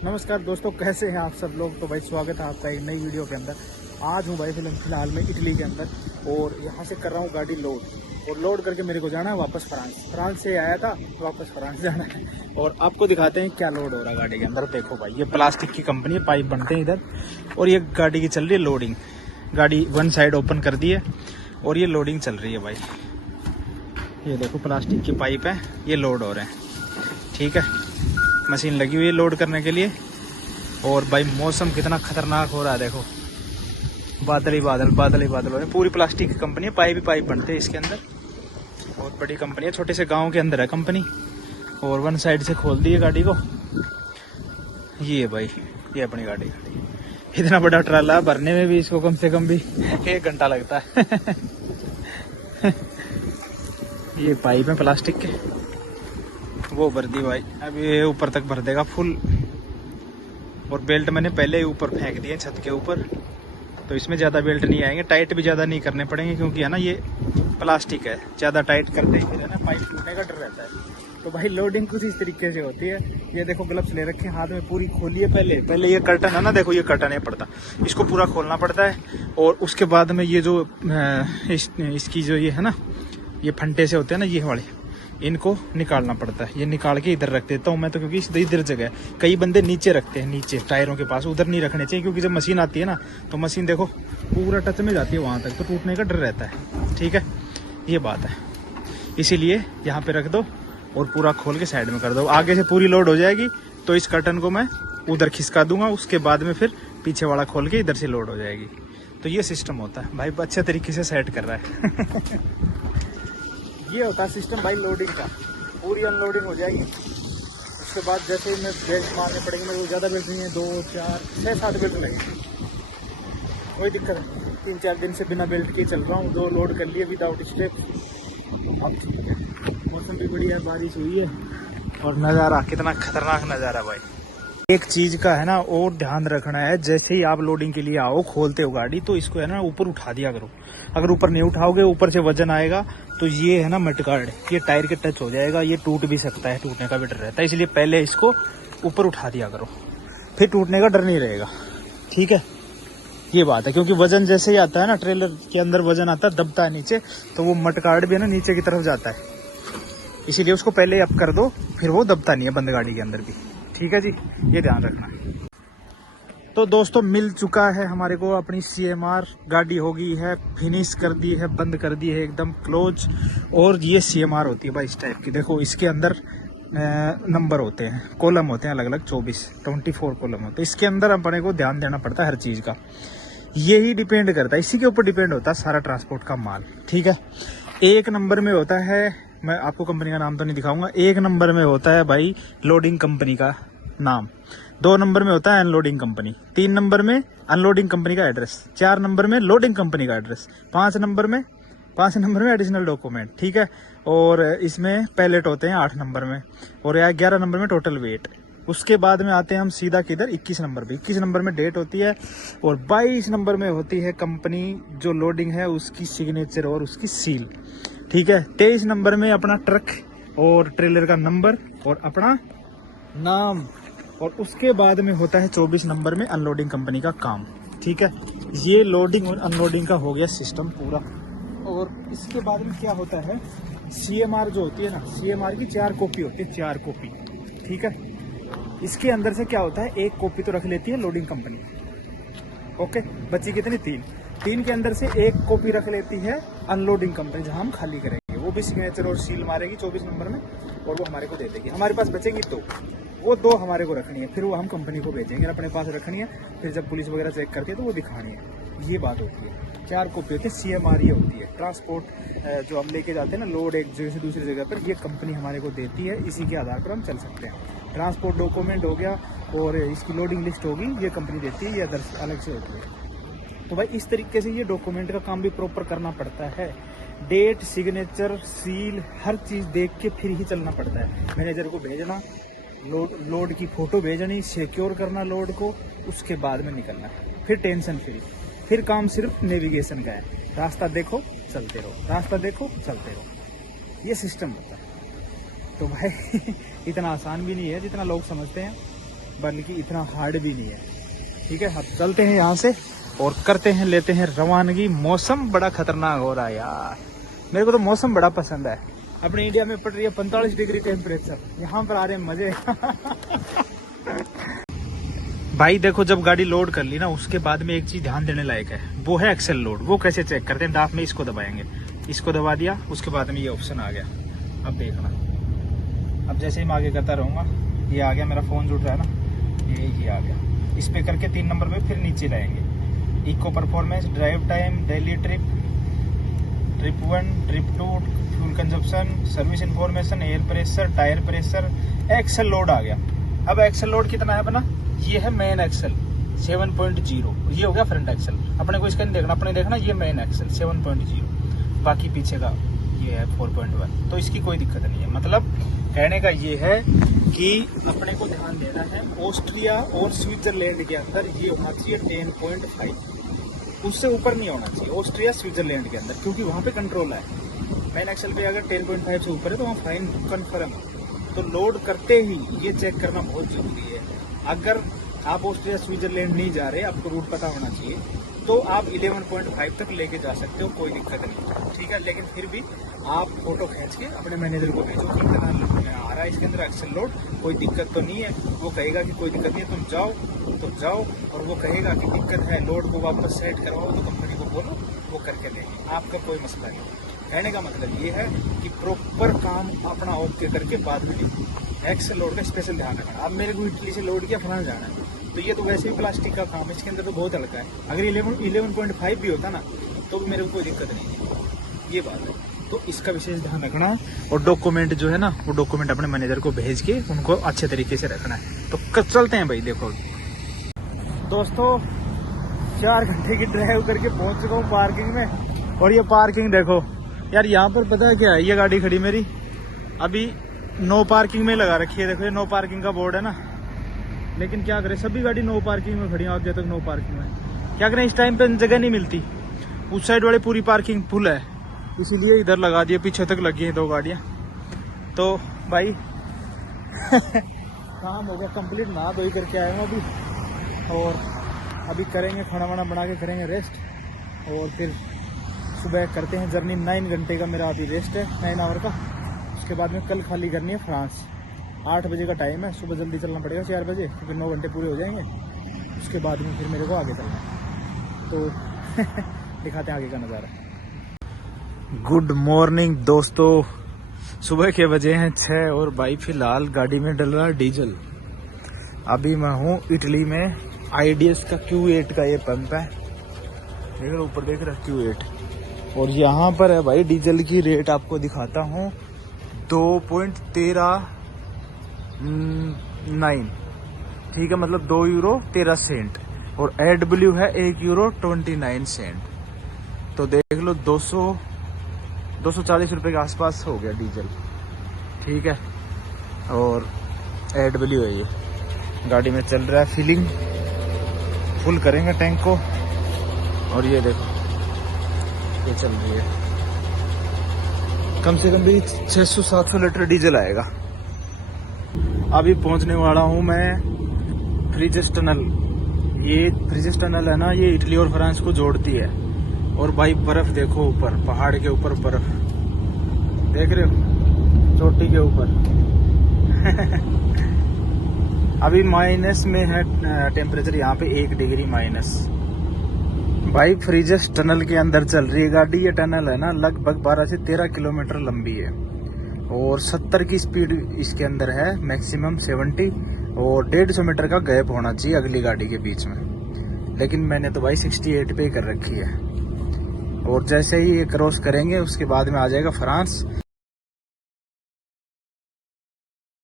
नमस्कार दोस्तों, कैसे हैं आप सब लोग। तो भाई स्वागत है आपका एक नई वीडियो के अंदर। आज हूँ भाई फिलहाल में इटली के अंदर और यहाँ से कर रहा हूँ गाड़ी लोड। और लोड करके मेरे को जाना है वापस फ्रांस से आया था, वापस फ्रांस जाना है। और आपको दिखाते हैं क्या लोड हो रहा है गाड़ी के अंदर। देखो भाई, ये प्लास्टिक की कंपनी है, पाइप बनते हैं इधर। और ये गाड़ी की चल रही है लोडिंग। गाड़ी वन साइड ओपन कर दी है और ये लोडिंग चल रही है भाई। ये देखो प्लास्टिक की पाइप है, ये लोड हो रहे हैं। ठीक है, मशीन लगी हुई है लोड करने के लिए। और भाई मौसम कितना खतरनाक हो रहा है, देखो बादल ही बादल, बादल ही बादल हो रहे हैं। पूरी प्लास्टिक की कंपनी है, पाइप ही पाइप बनते हैं इसके अंदर। बहुत बड़ी कंपनी है, छोटे से गांव के अंदर है कंपनी। और वन साइड से खोल दी है गाड़ी को। ये भाई, ये अपनी गाड़ी। इतना बड़ा ट्राला भरने में भी इसको कम से कम भी 1 घंटा लगता है। ये पाइप है प्लास्टिक के, वो भर दी भाई। अब ये ऊपर तक भर देगा फुल। और बेल्ट मैंने पहले ही ऊपर फेंक दिए छत के ऊपर, तो इसमें ज़्यादा बेल्ट नहीं आएंगे। टाइट भी ज़्यादा नहीं करने पड़ेंगे, क्योंकि है ना ये प्लास्टिक है, ज़्यादा टाइट कर देंगे ना पाइप टूटने का डर रहता है। तो भाई लोडिंग कुछ इस तरीके से होती है। ये देखो ग्लव्स ले रखे हैं हाथ में, पूरी खोलिए। पहले ये कर्टन है ना, देखो ये कर्टन है पड़ता, इसको पूरा खोलना पड़ता है। और उसके बाद में ये जो इसकी जो ये है ना, ये फंटे से होते हैं ना ये वाले, इनको निकालना पड़ता है। ये निकाल के इधर रख देता हूँ मैं तो, क्योंकि इधर जगह है। कई बंदे नीचे रखते हैं, नीचे टायरों के पास। उधर नहीं रखने चाहिए, क्योंकि जब मशीन आती है ना, तो मशीन देखो पूरा टच में जाती है वहाँ तक, तो टूटने का डर रहता है। ठीक है, ये बात है। इसीलिए यहाँ पे रख दो और पूरा खोल के साइड में कर दो। आगे से पूरी लोड हो जाएगी तो इस कर्टन को मैं उधर खिसका दूंगा, उसके बाद में फिर पीछे वाला खोल के इधर से लोड हो जाएगी। तो ये सिस्टम होता है भाई, अच्छे तरीके से सेट कर रहा है। ये होता है सिस्टम भाई लोडिंग का। पूरी अनलोडिंग हो जाएगी, उसके बाद जैसे मैं बेल्ट मारने पड़ेंगे। मेरे को ज़्यादा बेल्ट नहीं है, 2 4 6 7 बेल्ट लगेंगे, कोई दिक्कत नहीं। 3-4 दिन से बिना बेल्ट के चल रहा हूँ। 2 लोड कर लिए विदाउट स्टेप। मौसम भी बढ़िया है, बारिश हुई है। और नज़ारा कितना खतरनाक नज़ारा भाई। एक चीज़ का है ना और ध्यान रखना है, जैसे ही आप लोडिंग के लिए आओ, खोलते हो गाड़ी, तो इसको है ना ऊपर उठा दिया करो। अगर ऊपर नहीं उठाओगे, ऊपर से वजन आएगा तो ये है ना मटगार्ड, ये टायर के टच हो जाएगा, ये टूट भी सकता है, टूटने का भी डर रहता है। इसलिए पहले इसको ऊपर उठा दिया करो, फिर टूटने का डर नहीं रहेगा। ठीक है, ये बात है। क्योंकि वजन जैसे ही आता है ना, ट्रेलर के अंदर वजन आता है, दबता है नीचे, तो वो मटगार्ड भी है ना नीचे की तरफ जाता है। इसीलिए उसको पहले अप कर दो, फिर वो दबता नहीं है बंद गाड़ी के अंदर भी। ठीक है जी, ये ध्यान रखना। तो दोस्तों मिल चुका है हमारे को अपनी CMR। गाड़ी हो गई है फिनिश, कर दी है, बंद कर दी है एकदम क्लोज। और ये CMR होती है भाई इस टाइप की। देखो इसके अंदर नंबर होते हैं, कॉलम होते हैं अलग अलग, 24 कॉलम होते हैं। इसके अंदर अपने को ध्यान देना पड़ता है हर चीज़ का। यही डिपेंड करता है, इसी के ऊपर डिपेंड होता है सारा ट्रांसपोर्ट का माल। ठीक है, 1 नंबर में होता है, मैं आपको कंपनी का नाम तो नहीं दिखाऊंगा, 1 नंबर में होता है भाई लोडिंग कंपनी का नाम। 2 नंबर में होता है अनलोडिंग कंपनी। 3 नंबर में अनलोडिंग कंपनी का एड्रेस। 4 नंबर में लोडिंग कंपनी का एड्रेस। 5 नंबर में एडिशनल डॉक्यूमेंट। ठीक है, और इसमें पैलेट होते हैं 8 नंबर में, और 11 नंबर में टोटल वेट। उसके बाद में आते हैं हम सीधा किधर, 21 नंबर पे। 21 नंबर में डेट होती है, और 22 नंबर में होती है कंपनी जो लोडिंग है उसकी सिग्नेचर और उसकी सील। ठीक है, 23 नंबर में अपना ट्रक और ट्रेलर का नंबर और अपना नाम। और उसके बाद में होता है 24 नंबर में अनलोडिंग कंपनी का काम। ठीक है, ये लोडिंग और अनलोडिंग का हो गया सिस्टम पूरा। और इसके बाद में क्या होता है, CMR जो होती है ना, CMR की 4 कॉपी होती है, 4 कॉपी। ठीक है, इसके अंदर से क्या होता है, 1 कॉपी तो रख लेती है लोडिंग कंपनी। ओके, बची कितनी, 3 के अंदर से 1 कॉपी रख लेती है अनलोडिंग कंपनी, जहां हम खाली करेंगे। वो भी सिग्नेचर और सील मारेगी 24 नंबर में, और वो हमारे को दे देगी। हमारे पास बचेंगी 2, वो 2 हमारे को रखनी है, फिर वो हम कंपनी को भेजेंगे। अपने पास रखनी है, फिर जब पुलिस वगैरह चेक करती है तो वो दिखानी है। ये बात होती है, 4 कॉपी होती है। CMR ये होती है ट्रांसपोर्ट जो हम लेके जाते हैं ना, लोड एक जगह से दूसरी जगह पर, ये कंपनी हमारे को देती है। इसी के आधार पर हम चल सकते हैं। ट्रांसपोर्ट डॉक्यूमेंट हो गया और इसकी लोडिंग लिस्ट होगी, ये कंपनी देती है, ये अदर अलग से होती है। तो भाई इस तरीके से ये डॉक्यूमेंट का काम भी प्रॉपर करना पड़ता है। डेट, सिग्नेचर, सील, हर चीज़ देख के फिर ही चलना पड़ता है। मैनेजर को भेजना, लोड की फ़ोटो भेजनी, सिक्योर करना लोड को, उसके बाद में निकलना है। फिर टेंशन फ्री, फिर काम सिर्फ नेविगेशन का है। रास्ता देखो चलते रहो, रास्ता देखो चलते रहो, ये सिस्टम होता है। तो भाई इतना आसान भी नहीं है जितना लोग समझते हैं। बल्कि इतना हार्ड भी नहीं है। ठीक है, अब चलते हैं यहाँ से और करते हैं, लेते हैं रवानगी। मौसम बड़ा खतरनाक हो रहा है यार, मेरे को तो मौसम बड़ा पसंद है। अपने इंडिया में पड़ रही है 45 डिग्री टेम्परेचर, यहाँ पर आ रहे हैं मजे। भाई देखो, जब गाड़ी लोड कर ली ना, उसके बाद में एक चीज ध्यान देने लायक है, वो है एक्सेल लोड। वो कैसे चेक करते हैं? दांत में इसको दबाएंगे, इसको दबा दिया, उसके बाद में ये ऑप्शन आ गया। अब देखना, अब जैसे ही मैं आगे करता रहूंगा, ये आ गया, मेरा फोन जुड़ रहा है ना, ये आ गया। इस पे करके 3 नंबर पे फिर नीचे लाएंगे। Eco performance, drive time, daily trip, trip 1, trip 2, fuel consumption, service information, air pressure, tyre pressure, axle load आ गया। अब एक्सेल लोड कितना है अपना? ये है मेन एक्सेल 7.0, ये हो गया फ्रंट एक्सेल। अपने को इसका नहीं देखना, अपने देखना ये मेन एक्सेल 7.0, बाकी पीछे का ये है 4.1। तो इसकी कोई दिक्कत नहीं है। मतलब कहने का ये है कि अपने को ध्यान देना है, ऑस्ट्रिया और स्विट्जरलैंड के अंदर ये होना चाहिए 10.5, उससे ऊपर नहीं होना चाहिए ऑस्ट्रिया स्विट्जरलैंड के अंदर, क्योंकि वहाँ पे कंट्रोल है। मेन एक्सेल पे अगर 10.5 से ऊपर है तो वहाँ फाइन कन्फर्म है। तो लोड करते ही ये चेक करना बहुत जरूरी है। अगर आप ऑस्ट्रिया स्विट्जरलैंड नहीं जा रहे, आपको रूट पता होना चाहिए, तो आप 11.5 तक लेके जा सकते हो, कोई दिक्कत नहीं। ठीक है, लेकिन फिर भी आप फोटो खींच के अपने मैनेजर को भेजो कि इतना आ रहा है इसके अंदर एक्सेल लोड, कोई दिक्कत तो नहीं है। वो कहेगा कि कोई दिक्कत नहीं है, तुम जाओ तो जाओ, और वो कहेगा कि दिक्कत है, लोड को वापस सेट करवाओ, तो कंपनी को बोलो, वो करके देंगे, आपका कोई मसला नहीं। कहने का मतलब ये है कि प्रॉपर काम अपना ओके करके बाद में एक्सेल लोड का स्पेशल ध्यान रखना। अब मेरे को इटली से लोड किया, फ्रांस जाना है, तो ये तो वैसे ही प्लास्टिक का काम है, इसके अंदर तो बहुत हल्का है। अगर 11.5 भी होता ना, तो भी मेरे को कोई दिक्कत नहीं थी, ये बात है। तो इसका विशेष ध्यान रखना है। और डॉक्यूमेंट जो है ना, वो डॉक्यूमेंट अपने मैनेजर को भेज के उनको अच्छे तरीके से रखना है। तो चलते हैं भाई। देखो दोस्तों, 4 घंटे की ड्राइव करके पहुंच चुका हूँ पार्किंग में। और ये पार्किंग देखो यार, यहाँ पर पता है क्या है, ये गाड़ी खड़ी मेरी अभी नो पार्किंग में लगा रखी है। देखो ये नो पार्किंग का बोर्ड है ना, लेकिन क्या करें, सभी गाड़ी नो पार्किंग में खड़ी है, आगे तक नो पार्किंग में। क्या करें, इस टाइम पे जगह नहीं मिलती, उस साइड वाली पूरी पार्किंग फुल है, इसीलिए इधर लगा दिए, पीछे तक लगी हैं 2 गाड़ियाँ। तो भाई काम हो गया कंप्लीट, नहा धोई करके आए हूँ अभी, और अभी करेंगे खाना वाना बना के करेंगे रेस्ट, और फिर सुबह करते हैं जर्नी। 9 घंटे का मेरा अभी रेस्ट है, 9 आवर का। उसके बाद में कल खाली करनी है फ्रांस। 8 बजे का टाइम है, सुबह जल्दी चलना पड़ेगा 4 बजे, क्योंकि 9 घंटे पूरे हो जाएंगे। उसके बाद में फिर मेरे को आगे चलना है, तो दिखाते हैं आगे का नज़ारा। गुड मॉर्निंग दोस्तों, सुबह के बजे हैं 6 और भाई फिलहाल गाड़ी में डल रहा डीजल। अभी मैं हूँ इटली में, IDS का Q8 का ये पंप है, देख रहे ऊपर, देख रहे Q8। और यहाँ पर है भाई डीजल की रेट, आपको दिखाता हूँ 2.13 9, ठीक है, मतलब 2 यूरो 13 सेंट। और AW है 1 यूरो 29 सेंट। तो देख लो 240 रुपए के आसपास हो गया डीजल। ठीक है, और AW है ये, गाड़ी में चल रहा है, फिलिंग फुल करेंगे टैंक को। और ये देखो ये चल रही है, कम से कम भी 600-700 लीटर डीजल आएगा। अभी पहुंचने वाला हूं मैं फ्रीजेस टनल। ये फ्रीजेस टनल है ना, ये इटली और फ्रांस को जोड़ती है। और भाई बर्फ देखो ऊपर, पहाड़ के ऊपर बर्फ देख रहे हो, चोटी के ऊपर। अभी माइनस में है टेम्परेचर, यहाँ पे 1 डिग्री माइनस। भाई फ्रीजेस टनल के अंदर चल रही है गाड़ी। ये टनल है ना, लगभग 12 से 13 किलोमीटर लंबी है, और 70 की स्पीड इसके अंदर है, मैक्सिमम 70। और 150 मीटर का गैप होना चाहिए अगली गाड़ी के बीच में, लेकिन मैंने तो भाई 68 पे कर रखी है। और जैसे ही ये क्रॉस करेंगे, उसके बाद में आ जाएगा फ्रांस।